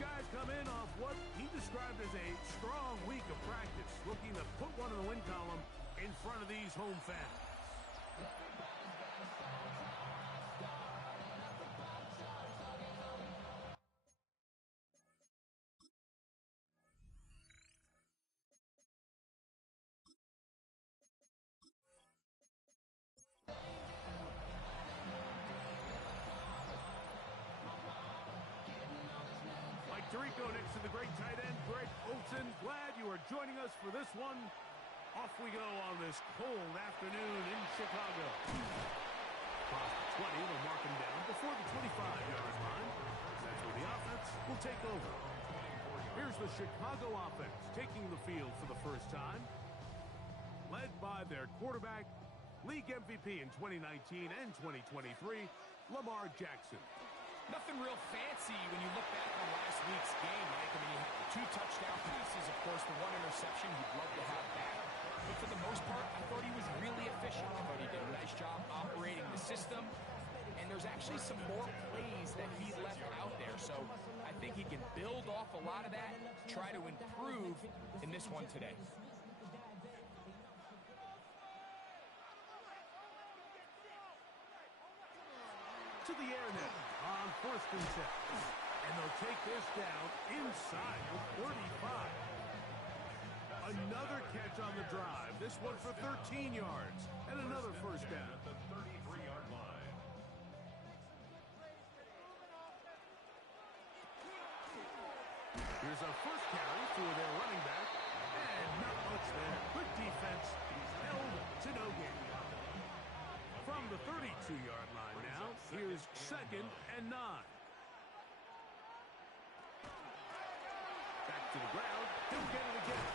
guys come in off what he described as a strong week of practice, looking to put one in the win column in front of these home fans. Tirico next to the great tight end, Greg Olsen. Glad you are joining us for this one. Off we go on this cold afternoon in Chicago. Across the 20, they'll mark him down before the 25-yard line. That's where the offense will take over. Here's the Chicago offense taking the field for the first time. Led by their quarterback, league MVP in 2019 and 2023, Lamar Jackson. Nothing real fancy when you look back on last week's game, Mike. I mean, you had the 2 touchdown passes, of course, the 1 interception you'd love to have back. But for the most part, I thought he was really efficient. I thought he did a nice job operating the system. And there's actually some more plays that he left out there. So I think he can build off a lot of that, try to improve in this one today. To the air now on 1st and 10. And they'll take this down inside the 35. Another catch on the drive. This one for 13 yards. And another first down. At the 33-yard line. Here's a first carry for their running back. And not much there. Good defense. Held to no gain. From the 32-yard line now, here's 2nd and 9. Back to the ground. He'll get it again.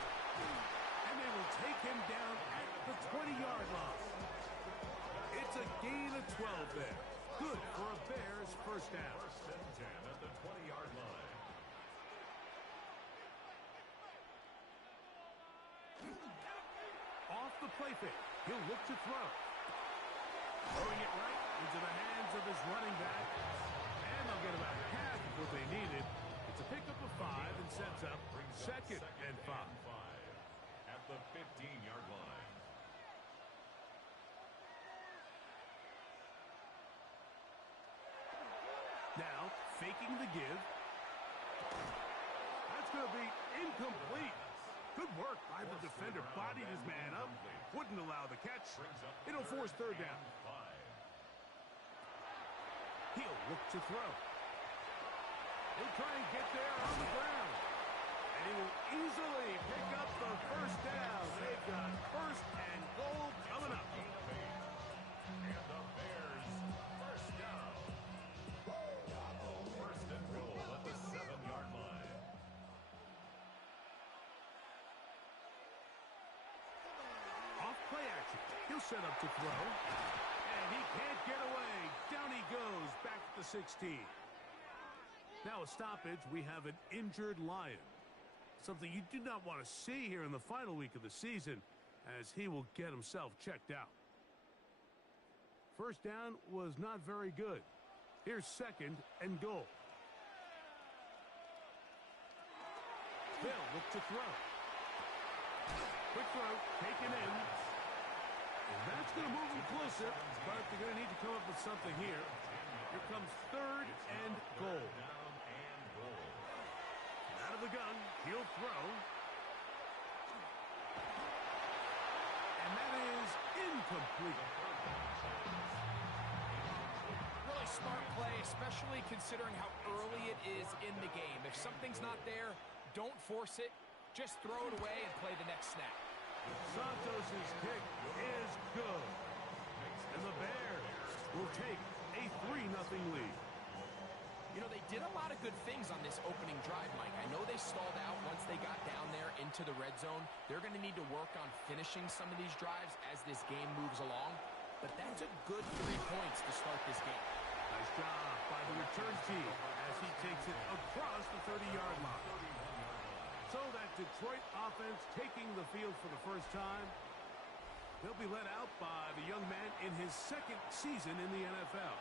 And they will take him down at the 20-yard line. It's a gain of 12 there. Good for a Bears first down. 1st and 10 at the 20-yard line. Off the play fake. He'll look to throw. Throwing it right into the hands of his running back. And they'll get about half of what they needed. It's a pickup of 5 and sets up 2nd and 5. At the 15-yard line. Now, faking the give. That's going to be incomplete. Good work by the defender. Bodied his man up. Wouldn't allow the catch. It'll force 3rd down. He'll look to throw. He'll try and get there on the ground. And he will easily pick up the first down. They've got 1st and goal coming up. And the Bears first down. 1st and goal at the 7-yard line. Off play action. He'll set up to throw. And he can't get away. Down he goes, back to the 16. Now a stoppage, we have an injured Lion. Something you do not want to see here in the final week of the season, as he will get himself checked out. First down was not very good. Here's 2nd and goal. They'll look to throw. Quick throw, taken in. And that's going to move them closer, but they're going to need to come up with something here. Here comes 3rd and goal. Out of the gun, he'll throw. And that is incomplete. Really smart play, especially considering how early it is in the game. If something's not there, don't force it. Just throw it away and play the next snap. Santos' kick is good. And the Bears will take a 3-0 lead. You know, they did a lot of good things on this opening drive, Mike. I know they stalled out once they got down there into the red zone. They're going to need to work on finishing some of these drives as this game moves along. But that's a good 3 points to start this game. Nice job by the return team as he takes it across the 30-yard line. So that Detroit offense taking the field for the first time. They'll be led out by the young man in his 2nd season in the NFL.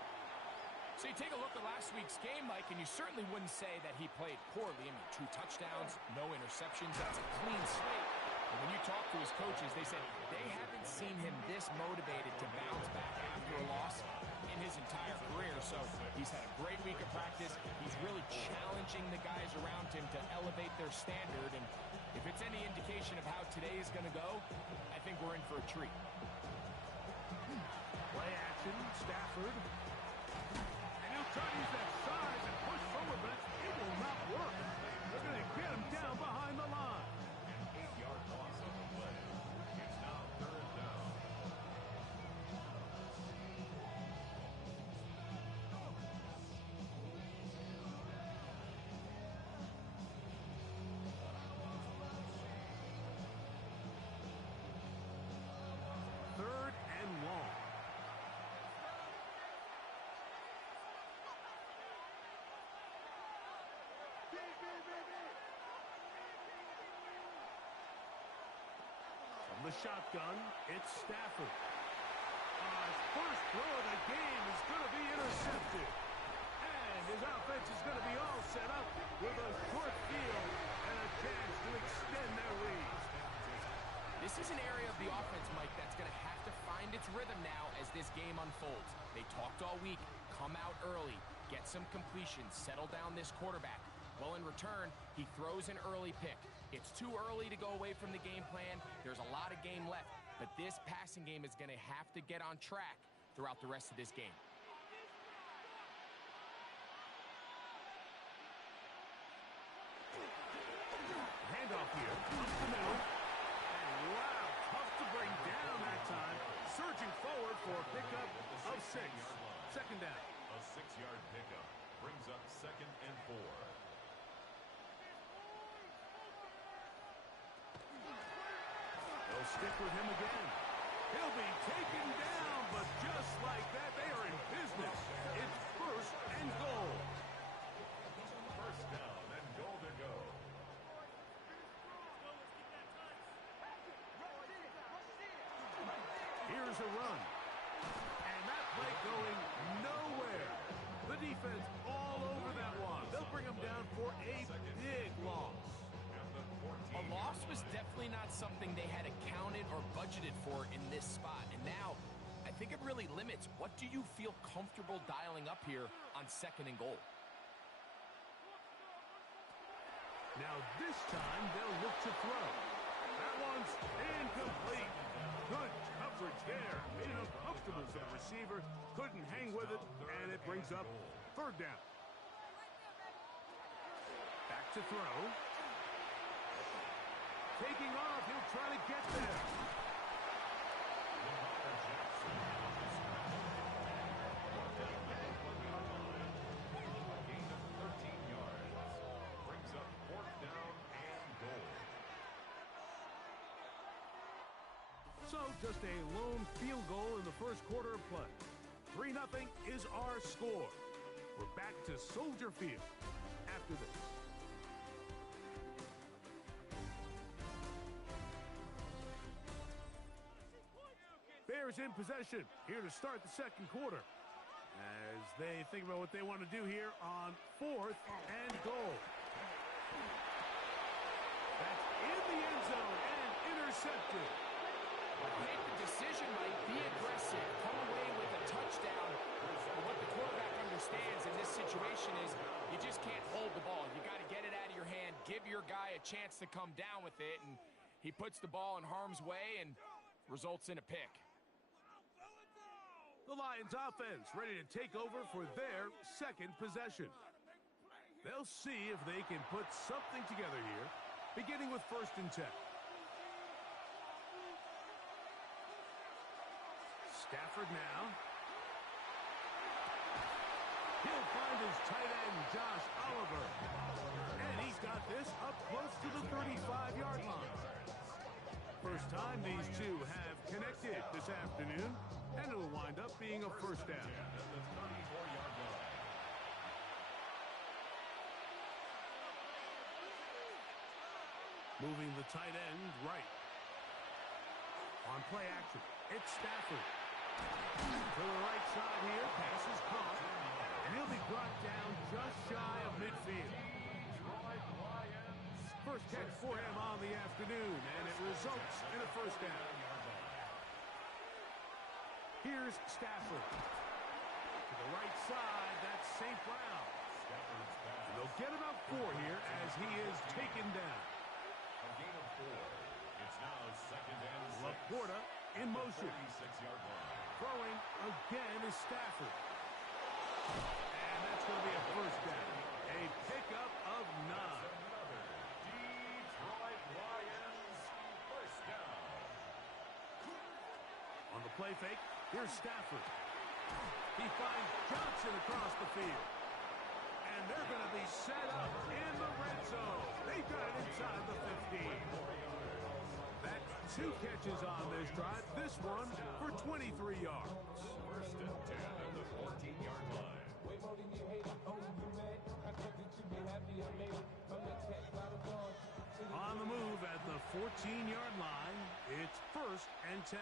So you take a look at last week's game, Mike, and you certainly wouldn't say that he played poorly. I mean, 2 touchdowns, no interceptions. That's a clean slate. And when you talk to his coaches, they said they haven't seen him this motivated to bounce back after a loss in his entire career. So he's had a great week of practice. He's really challenging the guys around him to elevate their standard. And if it's any indication of how today is going to go, I think we're in for a treat. Play action, Stafford. And he'll try to use that size and push forward, but it will not work. They're going to get him down behind the line. An 8-yard loss on the play. It's now 3rd down. Third and long. From the shotgun, it's Stafford. His first throw of the game is going to be intercepted. And his offense is going to be all set up with a short field and a chance to extend their lead. This is an area of the offense, Mike, that's going to have to find its rhythm now as this game unfolds. They talked all week, come out early, get some completions, settle down this quarterback. Well, in return, he throws an early pick. It's too early to go away from the game plan. There's a lot of game left, but this passing game is going to have to get on track throughout the rest of this game. Handoff here, up the middle. And wow, tough to bring down that time. Surging forward for a pickup of 6. Second down. A 6-yard pickup brings up 2nd and 4. They'll stick with him again. He'll be taken down, but just like that, they are in business. It's 1st and goal. 1st down and goal to go. Here's a run. And that play going nowhere. The defense all over that one. They'll bring him down for a big loss. A loss was definitely not something they had accounted or budgeted for in this spot. And now, I think it really limits what do you feel comfortable dialing up here on 2nd and goal. Now this time they'll look to throw. That one's incomplete. Good coverage there. Made it uncomfortable for the receiver. Couldn't hang with it, and it brings up 3rd down. Back to throw. Taking off, he'll try to get there. A gain of 13 yards. Brings up 4th down and goal. So just a lone field goal in the 1st quarter of play. 3-0 is our score. We're back to Soldier Field after this. Bears in possession here to start the 2nd quarter as they think about what they want to do here on 4th and goal. That's in the end zone and intercepted. Make the decision, Mike. Be aggressive. Come away with a touchdown. But what the quarterback understands in this situation is you just can't hold the ball. You got to get it out of your hand. Give your guy a chance to come down with it. And he puts the ball in harm's way and results in a pick. The Lions offense ready to take over for their 2nd possession. They'll see if they can put something together here, beginning with 1st and 10. Stafford now. He'll find his tight end, Josh Oliver. And he's got this up close to the 35-yard line. First time these two have connected this afternoon, and it'll wind up being a 1st down. At the 34-yard line. Moving the tight end right. On play action, it's Stafford. To the right side here, pass is caught, and he'll be brought down just shy of midfield. First catch for him on the afternoon, and it results in a first down. Here's Stafford. To the right side, that's St. Brown. And they'll get about 4 here as he is taken down. A gain of 4. It's now second and 6. Laporta in motion. 36-yard line. Throwing again is Stafford. And that's going to be a first down. A pickup of 9. Another Detroit Lions first down. On the play fake, here's Stafford. He finds Johnson across the field. And they're going to be set up in the red zone. They've got it inside the 15. That's 2 catches on this drive. This one for 23 yards. First and 10 at the 14-yard line. On the move at the 14-yard line, it's first and 10.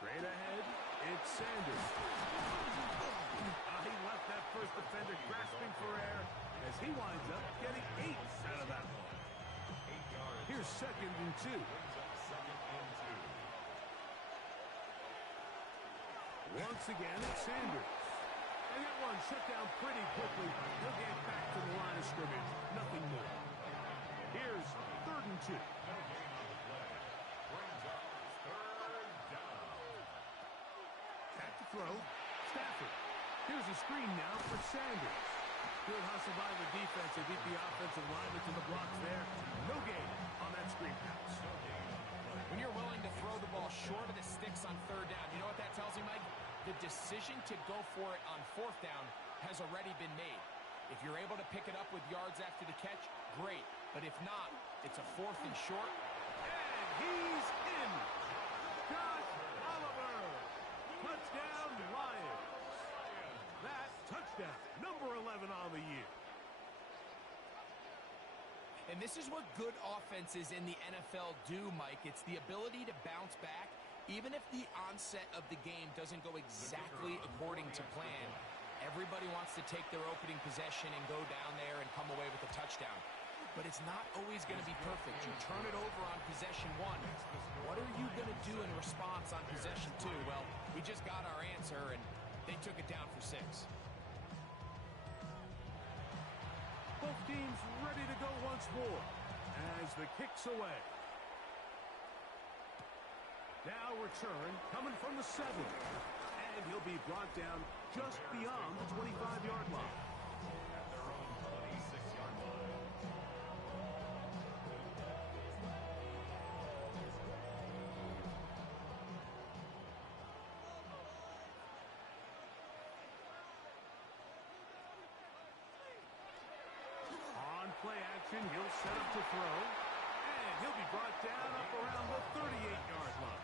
Straight ahead, it's Sanders. He left that first defender grasping for air as he winds up getting 8 out of that one. 8 yards. Here's second and 2. Brings up second and 2. Once again, it's Sanders. And that one shut down pretty quickly. He'll get back to the line of scrimmage. Nothing more. Here's third and 2. No gain on the play. Brings up third down. Back to throw. Stafford. Here's a screen now for Sanders. Good hustle by the defense. They beat the offensive lineman to the blocks there. No gain on that screen pass. When you're willing to throw the ball short of the sticks on third down, you know what that tells you, Mike? The decision to go for it on fourth down has already been made. If you're able to pick it up with yards after the catch, great. But if not, it's a fourth and short. And he's in. Josh Oliver. Touchdown, Lions. That touchdown, number 11 on the year. And this is what good offenses in the NFL do, Mike. It's the ability to bounce back, even if the onset of the game doesn't go exactly according to plan. Everybody wants to take their opening possession and go down there and come away with a touchdown. But it's not always going to be perfect. You turn it over on possession 1. What are you going to do in response on possession 2? Well, we just got our answer, and they took it down for 6. Both teams ready to go once more as the kick's away. Now return coming from the 7. And he'll be brought down just beyond the 25-yard line. At their own 26-yard line. On play action, he'll set up to throw. And he'll be brought down up around the 38-yard line.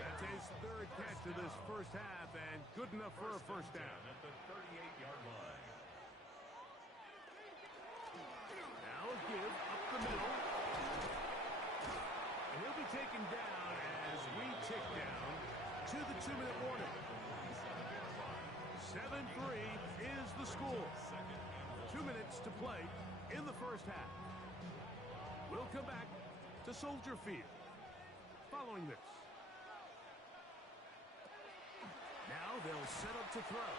That's his 3rd catch of this first half, and good enough for a first down. At the 38-yard line. Now a give up the middle. And he'll be taken down as we tick down to the 2-minute warning. 7-3 is the score. 2 minutes to play in the first half. We'll come back to Soldier Field following this. Now they'll set up to throw.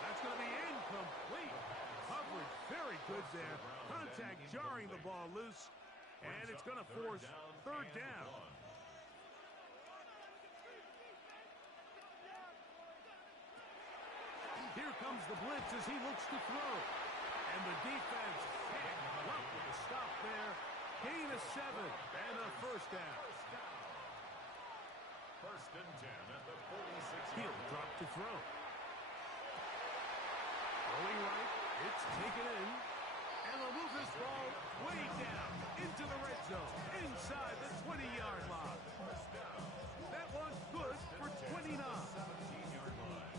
That's going to be incomplete. Coverage very good there. Contact jarring the ball loose. And it's going to force third down. Here comes the blitz as he looks to throw. And the defense can't come up with a stop there. Gain of 7 and a first down. First and 10 at the 46-yard He'll line. drop to throw. Throwing right, it's taken in. And they'll move this ball way down into the red zone, inside the 20-yard line. That one's good for 29. 17-yard line.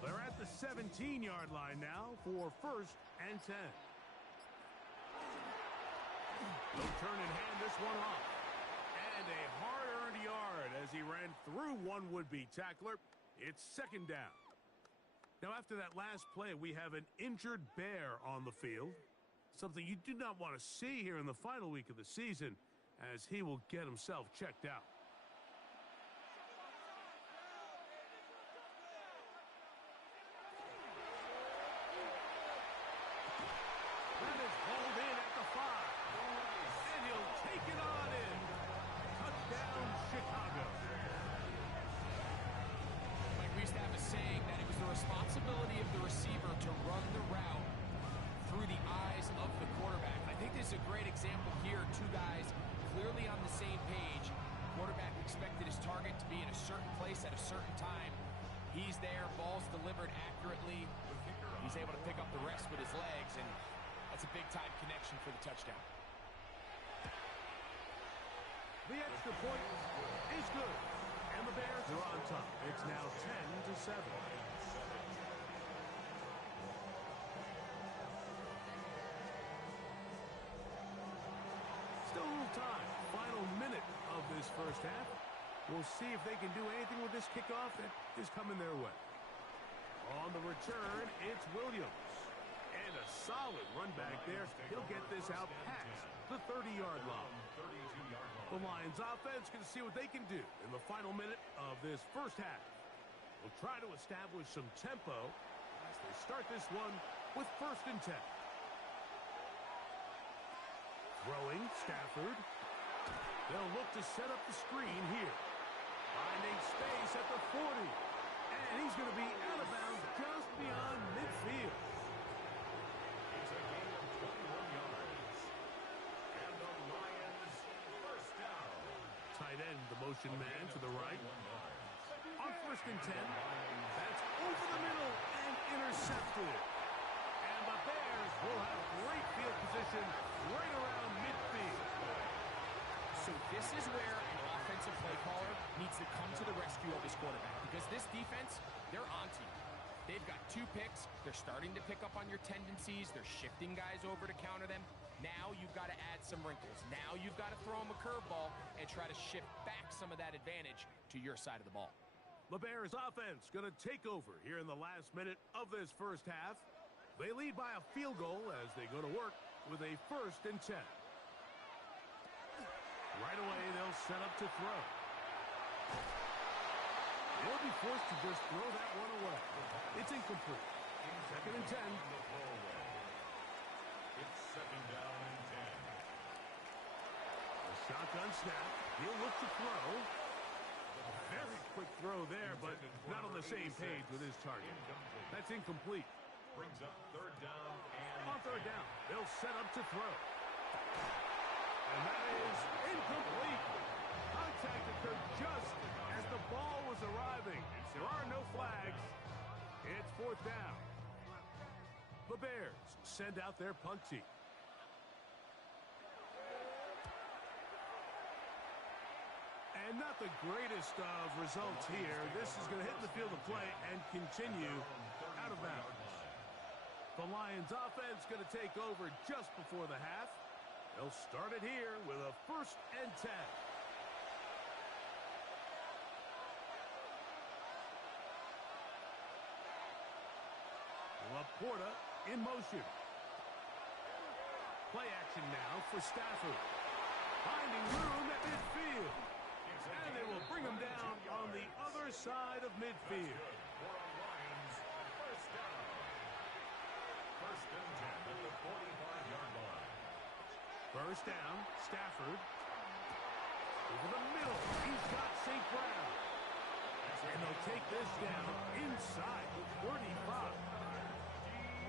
They're at the 17-yard line now for first and 10. No turn and hand this one off. And a hard-earned yard as he ran through one would-be tackler. It's second down. Now, after that last play, we have an injured Bear on the field. Something you do not want to see here in the final week of the season, as he will get himself checked out. That is pulled in at the 5. And he'll take it on in. Touchdown, Chicago. Like we used to have a saying that it was the responsibility of the receiver to run the route through the eyes of the quarterback. I think this is a great example here. Two guys clearly on the same page. Quarterback expected his target to be in a certain place at a certain time. He's there, ball's delivered accurately. He's able to pick up the rest with his legs, and that's a big-time connection for the touchdown. The extra point is good, and the Bears are on top. It's now 10-7. Still a little time. Final minute of this first half. We'll see if they can do anything with this kickoff that is coming their way. On the return, it's Williams. And a solid run back there. He'll get this out past the 30-yard line. The Lions offense going to see what they can do in the final minute of this first half. We'll try to establish some tempo as they start this one with 1st and 10. Throwing, Stafford. They'll look to set up the screen here. Finding space at the 40. And he's going to be out of bounds just beyond midfield. It's a gain of 21 yards. And the Lions first down. Tight end, the motion man to the right. On 1st and 10. That's over the middle and intercepted. And the Bears will have great field position right around midfield. So this is where an offensive play caller needs to come to the rescue of his quarterback, because this defense, they're onto you. They've got 2 picks. They're starting to pick up on your tendencies. They're shifting guys over to counter them. Now you've got to add some wrinkles. Now you've got to throw them a curveball and try to shift back some of that advantage to your side of the ball. The Bears offense going to take over here in the last minute of this first half. They lead by a field goal as they go to work with a 1st and 10. Right away, they'll set up to throw. They'll be forced to just throw that one away. It's incomplete. 2nd and 10. It's 2nd down and 10. A shotgun snap. He'll look to throw. Very quick throw there, but not on the same page with his target. That's incomplete. Brings up 3rd down and On 3rd down, they'll set up to throw. And that is incomplete. Contact occurred just as the ball was arriving. There are no flags. It's 4th down. The Bears send out their punt team. And not the greatest of results here. This is going to hit the field of play and continue out of bounds. The Lions offense going to take over just before the half. They'll start it here with a 1st and 10. Laporta in motion. Play action now for Stafford. Finding room at midfield. And they will bring him down on the other side of midfield. for a Lions first down. 1st and 10 at the 45-yard line. 1st down, Stafford. Over the middle, he's got St. Brown. And they'll take this down inside the 35.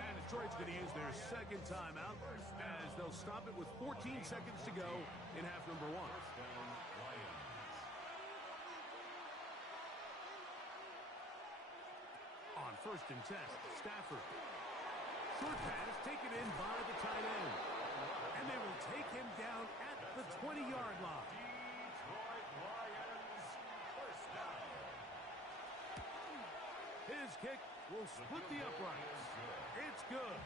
And Detroit's going to use their 2nd timeout as they'll stop it with 14 seconds to go in half number 1. First down, Lions. On 1st and 10, Stafford. Short pass taken in by the tight end. And they will take him down at the 20-yard line. Detroit Lions first down. His kick will split the uprights. It's good.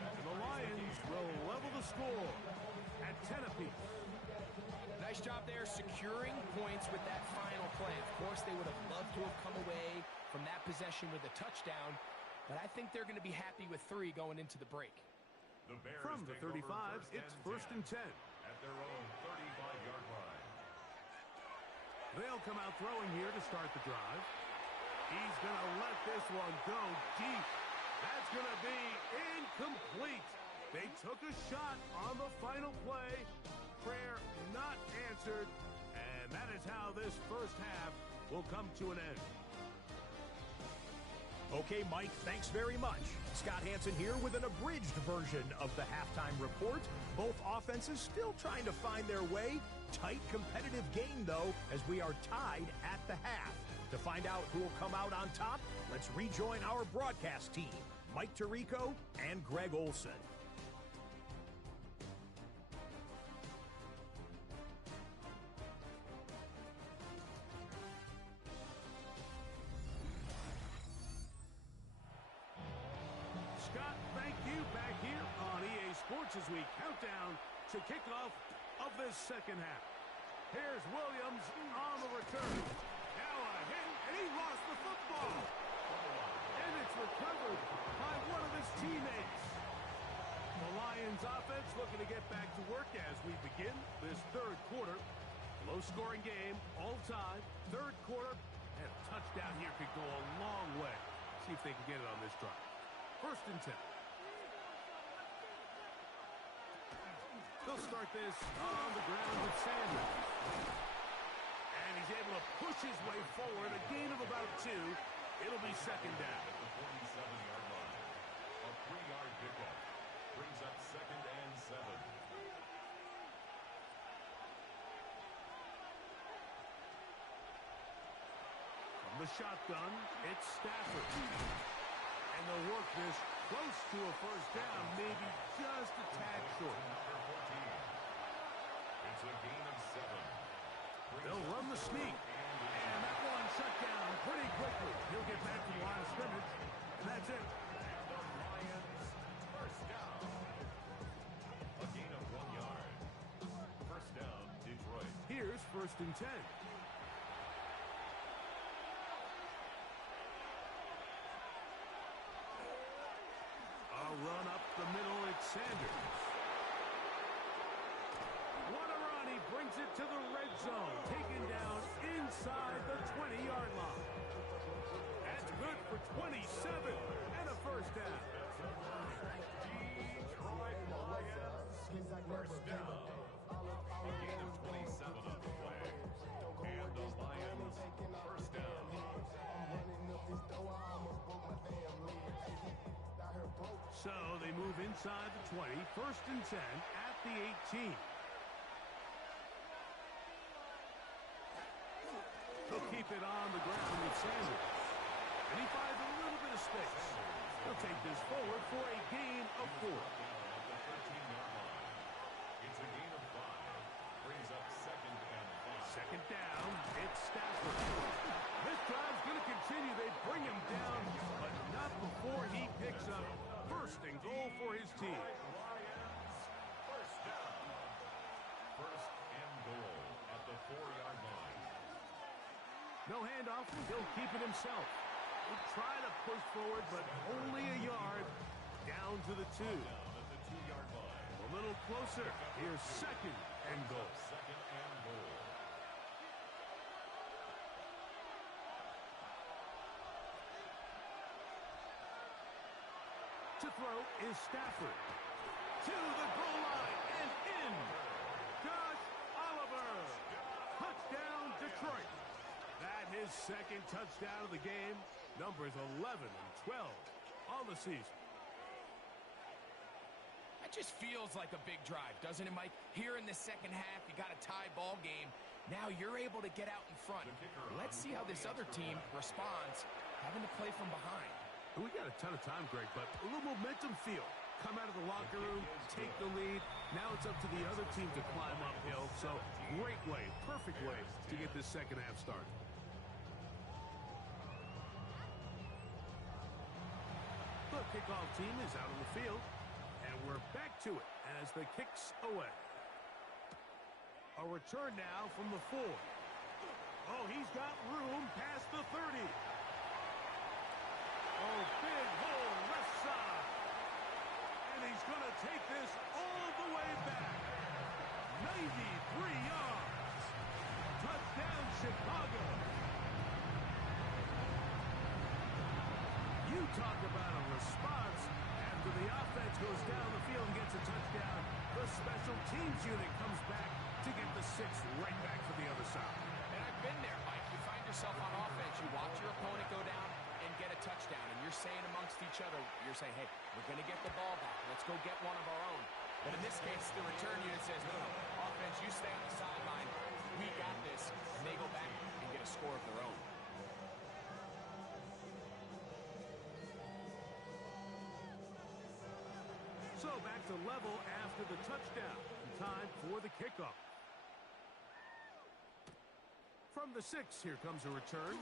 And the Lions will level the score at 10 apiece. Nice job there securing points with that final play. Of course, they would have loved to have come away from that possession with a touchdown, but I think they're going to be happy with 3 going into the break. The Bears from the 35, it's first and 10. At their own 35-yard line. They'll come out throwing here to start the drive. He's going to let this one go deep. That's going to be incomplete. They took a shot on the final play. Prayer not answered. And that is how this first half will come to an end. Okay, Mike, thanks very much. Scott Hansen here with an abridged version of the halftime report. Both offenses still trying to find their way. Tight, competitive game, though, as we are tied at the half. To find out who will come out on top, let's rejoin our broadcast team, Mike Tirico and Greg Olson. Scott, thank you back here on EA Sports as we count down to kickoff of this second half. Here's Williams on the return. Now a hit, and he lost the football. And it's recovered by one of his teammates. The Lions offense looking to get back to work as we begin this third quarter. Low-scoring game, all tied, third quarter, and a touchdown here could go a long way. See if they can get it on this drive. First and 10. They'll start this on the ground with Sanders. And he's able to push his way forward, a gain of about 2. It'll be second down. At the 47-yard line. A 3-yard pickup. Brings up second and 7. From the shotgun, it's Stafford. And they'll work this close to a first down, maybe just a tad short. Number 14. It's a gain of 7. They'll run the sneak. And that one shut down pretty quickly. He'll get back to the line of scrimmage, and that's it. And the Lions first down. A gain of 1 yard. First down, Detroit. Here's first and 10. A run up the middle, it's Sanders. What a run, he brings it to the red zone. Taken down inside the 20-yard line. That's good for 27 and a first down. Detroit Lions first down. A gain of 27 on the play. And the Lions first down. So they move inside the 20, first and 10 at the 18. He'll keep it on the ground with Sanders. And he finds a little bit of space. He'll take this forward for a gain of 4. At the 13-yard line. It's a gain of 5. Brings up second and 5. Second down, it's Stafford. This drive's going to continue. They bring him down, but not before he picks up first and goal for his team. Lions first down. First and goal at the 4-yard line. No handoff. He'll keep it himself. He'll try to push forward, but only a yard down to the 2. Down at the 2-yard line. A little closer. Here's second and goal. Second and goal. To throw is Stafford. To the goal line and in. Josh Oliver. Touchdown, Detroit. That his second touchdown of the game. Numbers 11 and 12 on the season. That just feels like a big drive, doesn't it, Mike? Here in the second half, you got a tie ball game. Now you're able to get out in front. Let's see how this other team responds, having to play from behind. We got a ton of time, Greg, but a little momentum feel. Come out of the locker room, take the lead. Now it's up to the other team to climb uphill. So great way, perfect way to get this second half started. The kickoff team is out on the field. And And we're back to it as the kick's away. A return now from the 4. Oh, he's got room past the 30. Oh, big hole left side. And he's going to take this all the way back. 93 yards. Touchdown, Chicago. You talk about a response. After the offense goes down the field and gets a touchdown, the special teams unit comes back to get the 6th right back for the other side. And I've been there, Mike. You find yourself on offense, you watch your opponent go down and get a touchdown, and you're saying amongst each other, you're saying, hey, we're going to get the ball back. Let's go get one of our own. But in this case, the return unit says, no, offense, you stay on the sideline. We got this. And they go back and get a score of their own. So back to level after the touchdown. Time for the kickoff. From the 6, here comes a return.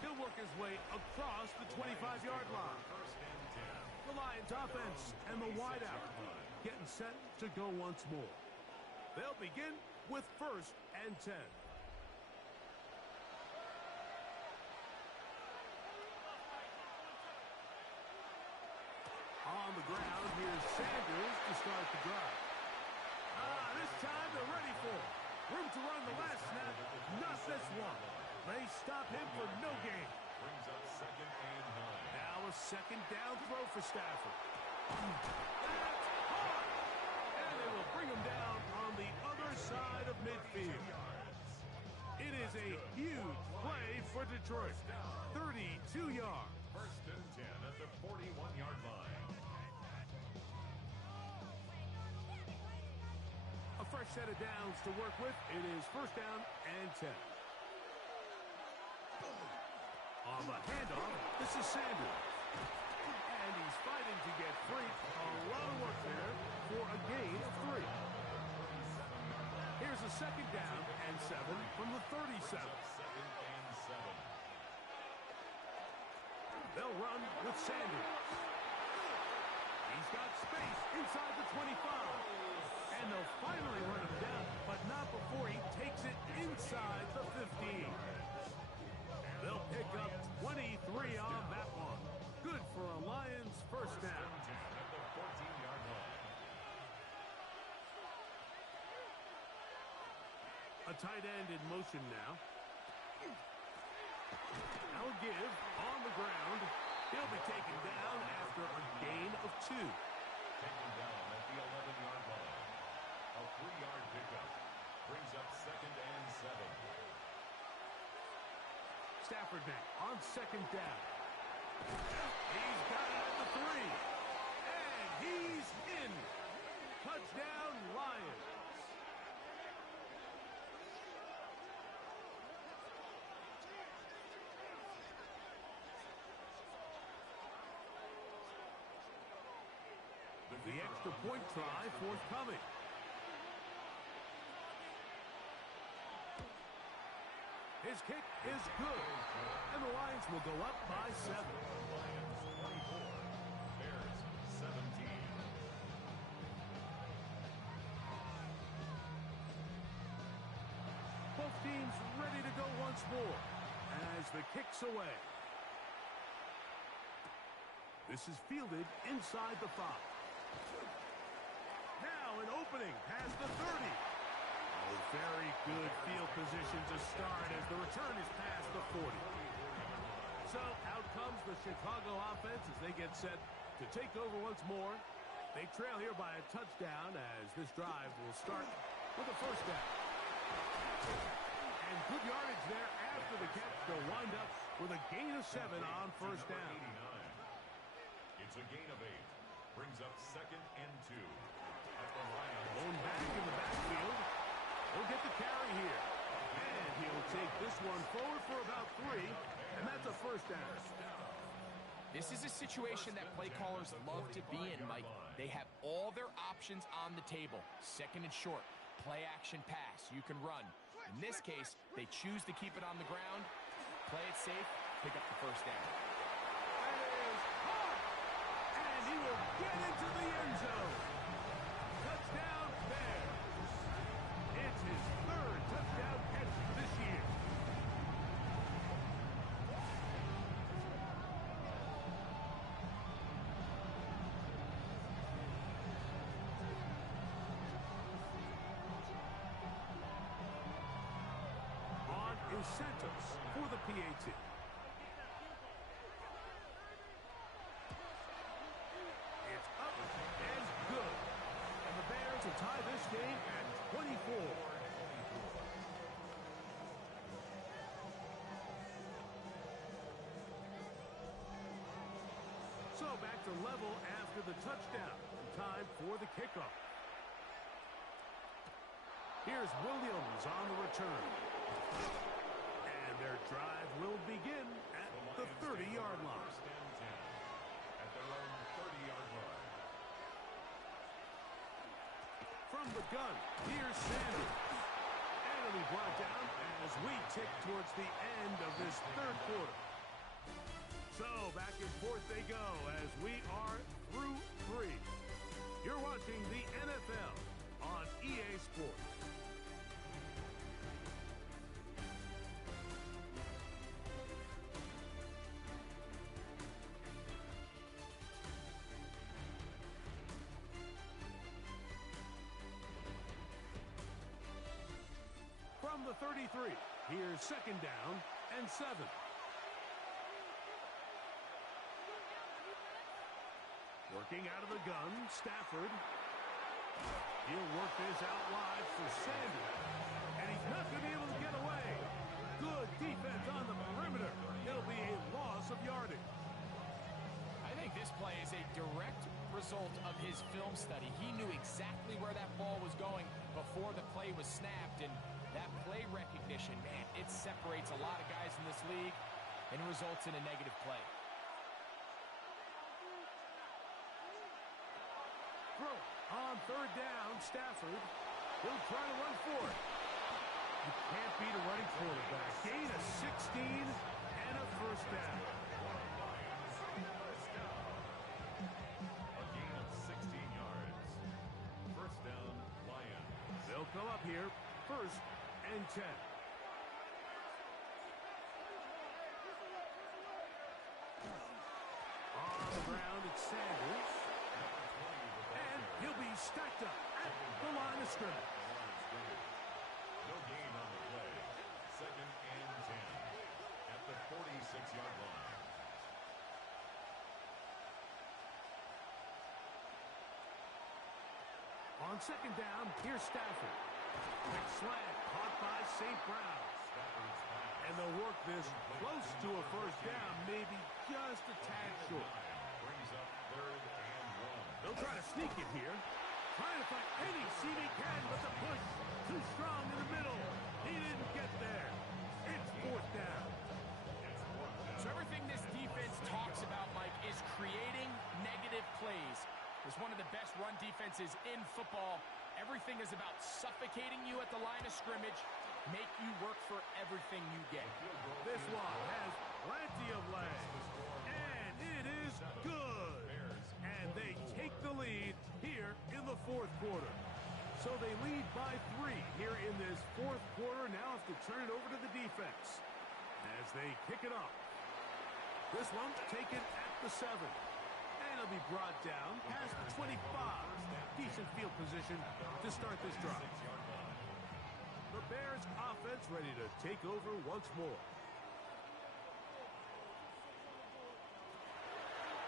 He'll work his way across the 25-yard line. The Lions offense and the wideout getting set to go once more. They'll begin with 1st and 10. On the ground, here's Sanders to start the drive. This time they're ready for it. Room to run the last snap, not this one. They stop him for no gain. Brings up 2nd and 9. Now a 2nd down throw for Stafford. That's hard! And they will bring him down on the other side of midfield. It is a huge play for Detroit. 32 yards. 1st and 10 at the 41-yard line. A fresh set of downs to work with. It is 1st down and 10. On the handoff, this is Sanders. And he's fighting to get free. A lot of work there for a gain of 3. Here's a 2nd down and 7 from the 37. 2nd and 7. They'll run with Sanders. He's got space inside the 25. And they'll finally run him down, but not before he takes it inside the 15. They'll pick up 23 on that one. Good for a Lions 1st down. At the 14-yard line. A tight end in motion now. Now a give on the ground. He'll be taken down after a gain of 2. Taken down at the 11-yard line. A 3-yard pickup. Brings up 2nd and 7. Stafford now on 2nd down. He's got it at the 3. And he's in. Touchdown, Lions. The extra point try forthcoming. His kick is good. And the Lions will go up by 7. Lions 24. Bears 17. Both teams ready to go once more as the kick's away. This is fielded inside the 5. Now an opening past the 30. Oh, very good field position to start as the return is past the 40. So out comes the Chicago offense as they get set to take over once more. They trail here by a touchdown as this drive will start with a 1st down. And good yardage there after the catch. They'll wind up with a gain of 7 on 1st down. It's a gain of 8. Brings up 2nd and 2. At the line. Blown back in the backfield. He'll get the carry here. And he'll take this one forward for about 3. And that's a 1st down. This is a situation that play callers love to be in, Mike. They have all their options on the table. 2nd and short. Play action pass. You can run. In this case, they choose to keep it on the ground, play it safe, pick up the 1st down. That is hard. And he will get into the Dos Santos for the PAT. It's up and good. And the Bears will tie this game at 24. So back to level after the touchdown. Time for the kickoff. Here's Williams on the return. And their drive will begin at the 30-yard line. At their own 30-yard line. From the gun, here's Sanders. And it'll be brought down as we tick towards the end of this third quarter. So back and forth they go as we are through 3. You're watching the NFL on EA Sports. From the 33, here's second down and 7. Working out of the gun, Stafford. He'll work this out wide for Sanders. And he's not going to be able to get away. Good defense on the perimeter. It'll be a loss of yardage. I think this play is a direct result of his film study. He knew exactly where that ball was going before the play was snapped. And that play recognition, man, it separates a lot of guys in this league and results in a negative play. Throw on third down, Stafford. He'll try to run for it. You can't beat a running quarterback. Gain of 16 and a first down. A gain of 16 yards. First down, Lions. They'll come up here, first and 10. On the ground, it's Sanders. And he'll be stacked up at the line of scrimmage. No gain on the play. Second and 10 at the 46-yard line. On second down, here's Stafford. Quick slant caught by St. Brown. Stafford's pass. And they'll work this close to a first down, maybe just a tad short. Brings up third and 1. They'll try to sneak it here. Trying to find any seam he can, but the push too strong in the middle. He didn't get there. It's fourth down. So everything this defense talks about, Mike, is creating negative plays. It's one of the best run defenses in football. Everything is about suffocating you at the line of scrimmage, make you work for everything you get. This one has plenty of legs. And it is good. And they take the lead here in the fourth quarter. So they lead by 3 here in this fourth quarter. Now have to turn it over to the defense as they kick it off. This one taken at the 7. And it'll be brought down past the 25. Decent field position to start this drive. The Bears offense ready to take over once more.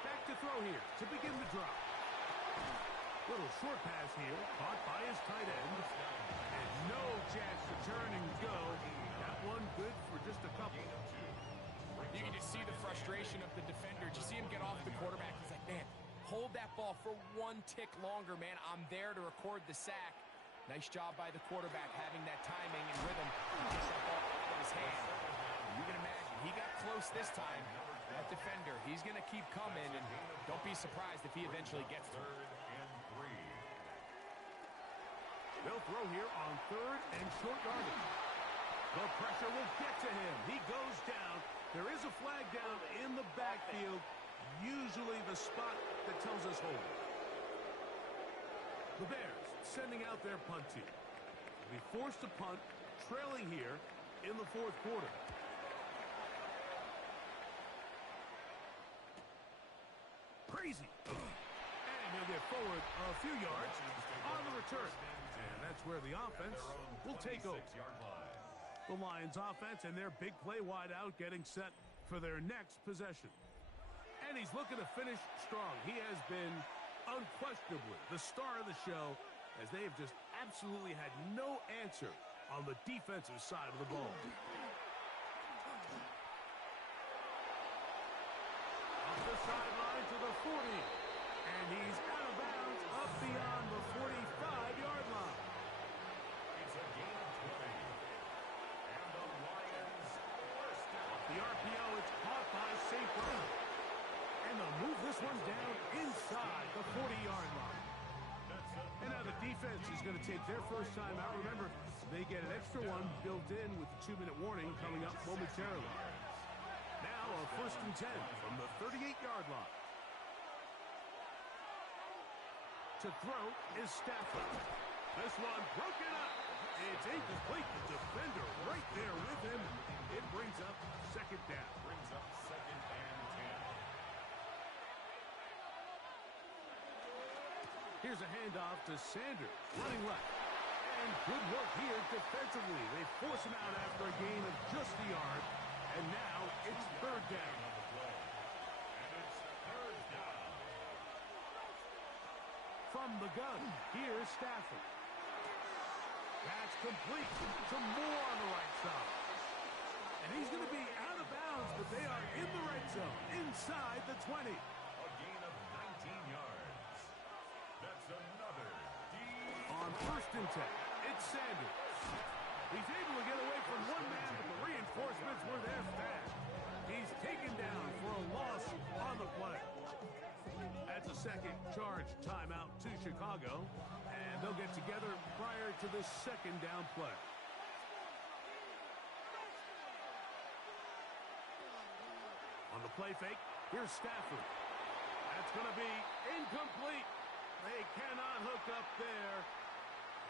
Back to throw here to begin the drive. Little short pass here, caught by his tight end. And no chance to turn and go. That one good for just a couple. You can just see the frustration of the defender. Just see him get off the quarterback. He's like, man, hold that ball for one tick longer, man. I'm there to record the sack. Nice job by the quarterback having that timing and rhythm. Gets that ball out of his hand. You can imagine, he got close this time. That defender, he's going to keep coming, and don't be surprised if he eventually gets to it. Third and 3. They'll throw here on third and short yardage. The pressure will get to him. He goes down. There is a flag down in the backfield, usually the spot that tells us hold. The Bears sending out their punt team. They'll be forced to punt, trailing here in the fourth quarter. Crazy. And he'll get forward a few yards on the return. And that's where the offense will take over. 6-yard line. The Lions offense and their big play wide out getting set for their next possession. And he's looking to finish strong. He has been unquestionably the star of the show, as they have just absolutely had no answer on the defensive side of the ball. Up the sideline to the 40. And he's out of bounds up beyond the 45-yard line. It's a gain of 20. And the Lions first down. The RPO, it's caught by St. Brown. And they'll move this one down inside the 40-yard line. And now the defense is going to take their first time out. Remember, they get an extra one built in with the 2-minute warning coming up momentarily. Now a 1st and 10 from the 38-yard line. To throw is Stafford. This one broken up. It's incomplete. The defender right there with him. It brings up 2nd down. Brings up 2nd and 10. Here's a handoff to Sanders, running left. And good work here defensively. They force him out after a gain of just a yard. And now it's 3rd down. On the play. And it's 3rd down. From the gun, here's Stafford. That's complete to Moore on the right side. And he's going to be out of bounds, but they are in the red zone, inside the 20. A gain of 19 yards. That's another On 1st and 10, it's Sanders. He's able to get away from one man, but the reinforcements were there fast. He's taken down for a loss on the play. That's a second charge timeout to Chicago, and they'll get together prior to the 2nd down play. On the play fake, here's Stafford. That's going to be incomplete. They cannot hook up there.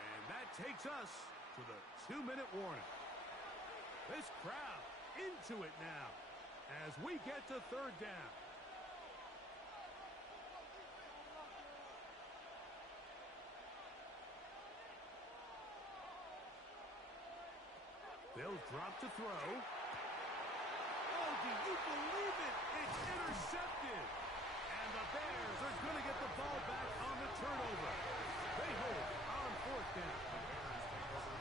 And that takes us to the 2-minute warning. This crowd into it now as we get to 3rd down. They'll drop to throw. Oh, do you believe it? It's intercepted. And the Bears are going to get the ball back on the turnover. They hold on 4th down.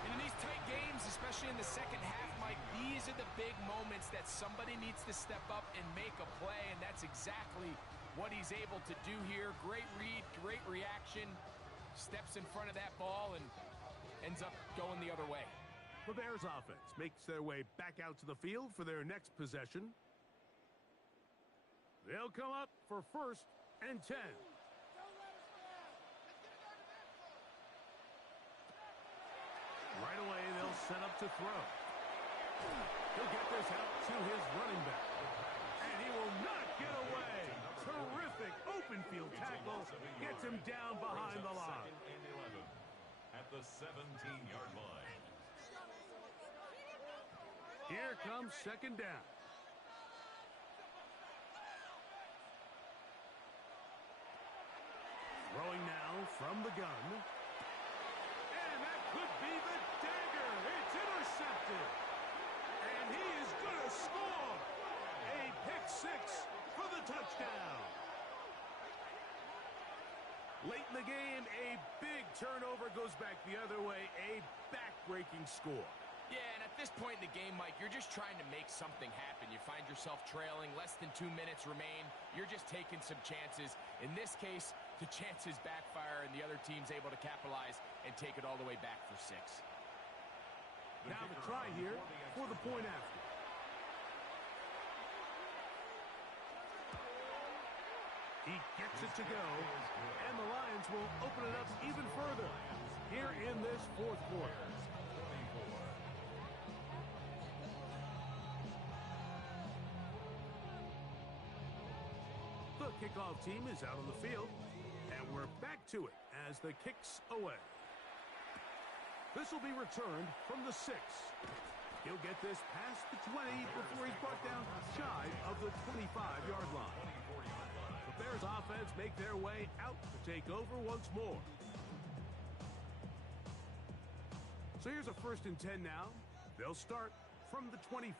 And in these tight games, especially in the second half, Mike, these are the big moments that somebody needs to step up and make a play, and that's exactly what he's able to do here. Great read, great reaction, steps in front of that ball and ends up going the other way. The Bears offense makes their way back out to the field for their next possession. They'll come up for 1st and 10. Right away, they'll set up to throw. He'll get this out to his running back. And he will not get away. Terrific open field tackle. Gets him down behind the line. 2nd and 11 at the 17-yard line. Here comes 2nd down. Throwing now from the gun. And that could be the dagger. It's intercepted. And he is going to score. A pick 6 for the touchdown. Late in the game, a big turnover goes back the other way. A back-breaking score. Yeah, and at this point in the game, Mike, you're just trying to make something happen. You find yourself trailing, less than 2 minutes remain. You're just taking some chances. In this case, the chances backfire, and the other team's able to capitalize and take it all the way back for 6. Now the try here for the point after. He gets it to go, and the Lions will open it up even further here in this 4th quarter. The kickoff team is out on the field, and we're back to it as the kick's away. This will be returned from the 6. He'll get this past the 20 before he's brought down shy of the 25-yard line. The Bears offense make their way out to take over once more. So here's a 1st and 10 now. They'll start from the 24.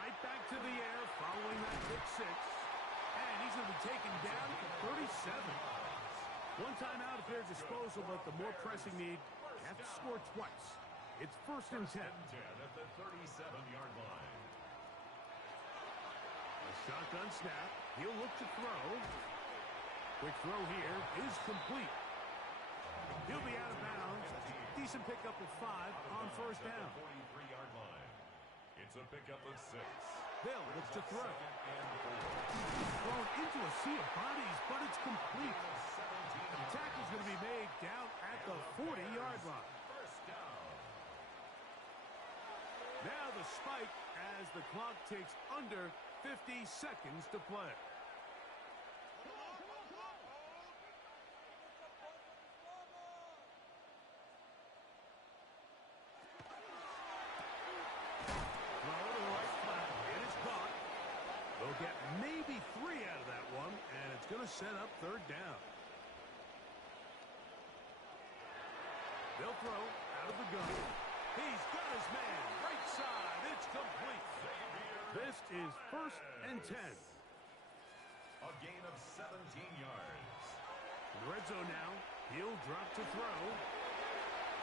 Right back to the air following that pick six. And he's going to be taken down at 37. One timeout at their disposal, but the more pressing need, you have to score twice. It's 1st and 10. At the 37-yard line. A shotgun snap. He'll look to throw. Quick throw here is complete. He'll be out of bounds. Decent pickup of 5 on 1st down. 43-yard line. It's a pickup of 6. Bill looks to throw. Thrown into a sea of bodies, but it's complete. The tackle's going to be made down at the 40-yard line. First down. Now the spike as the clock takes under 50 seconds to play. They'll get maybe 3 out of that one, and it's going to set up 3rd down. They'll throw out of the gun. He's got his man. Right side. It's complete. This is 1st and 10. A gain of 17 yards. In the red zone now. He'll drop to throw.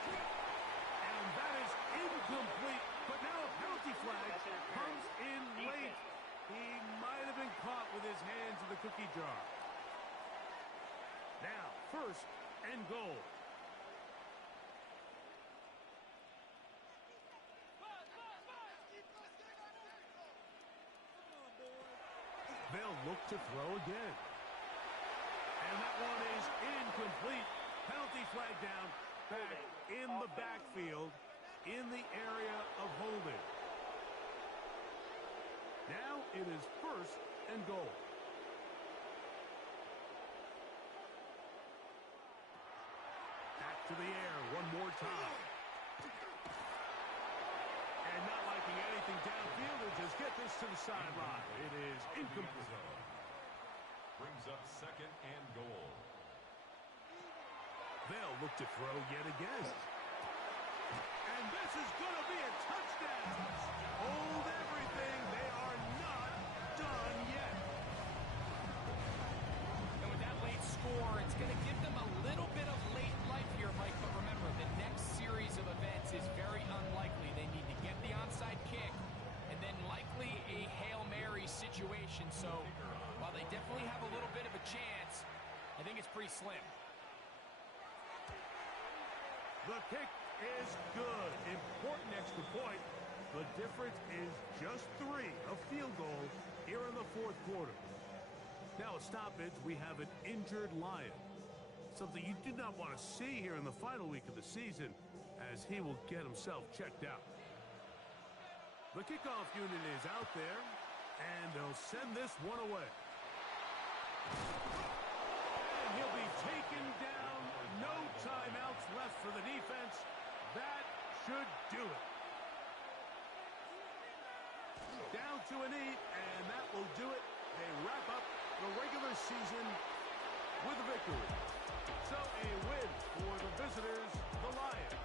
And that is incomplete. But now a penalty flag comes in late. He might have been caught with his hands in the cookie jar. Now, 1st and goal. They'll look to throw again. And that one is incomplete. Penalty flag down. Back in the backfield in the area of holding. Now it is 1st and goal. Back to the air one more time. And not liking anything downfield, they'll just get this to the sideline. It is incomplete. Brings up 2nd and goal. They'll look to throw yet again. And this is going to be a touchdown. Hold everything. They are not done yet. And with that late score, it's going to give them a little bit of late life here, Mike. But remember, the next series of events is very unlikely. They need to get the onside kick and then likely a Hail Mary situation. So while they definitely have a little bit of a chance, I think it's pretty slim. The kick is good. Important extra point. The difference is just 3, a field goal here in the 4th quarter. Now a stoppage, we have an injured Lion. Something you do not want to see here in the final week of the season, as he will get himself checked out. The kickoff unit is out there, and they'll send this one away. And he'll be taken down. No timeouts left for the defense. That should do it. Down to a knee, and that will do it. They wrap up the regular season with a victory. So a win for the visitors, the Lions.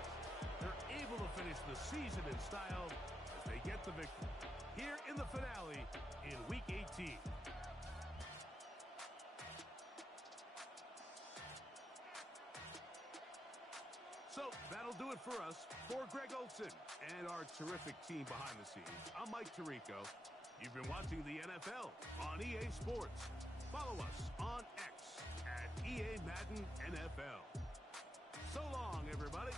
They're able to finish the season in style as they get the victory here in the finale in Week 18. So that'll do it for us. For Greg Olson and our terrific team behind the scenes, I'm Mike Tirico. You've been watching the NFL on EA Sports. Follow us on X at EA Madden NFL. So long, everybody.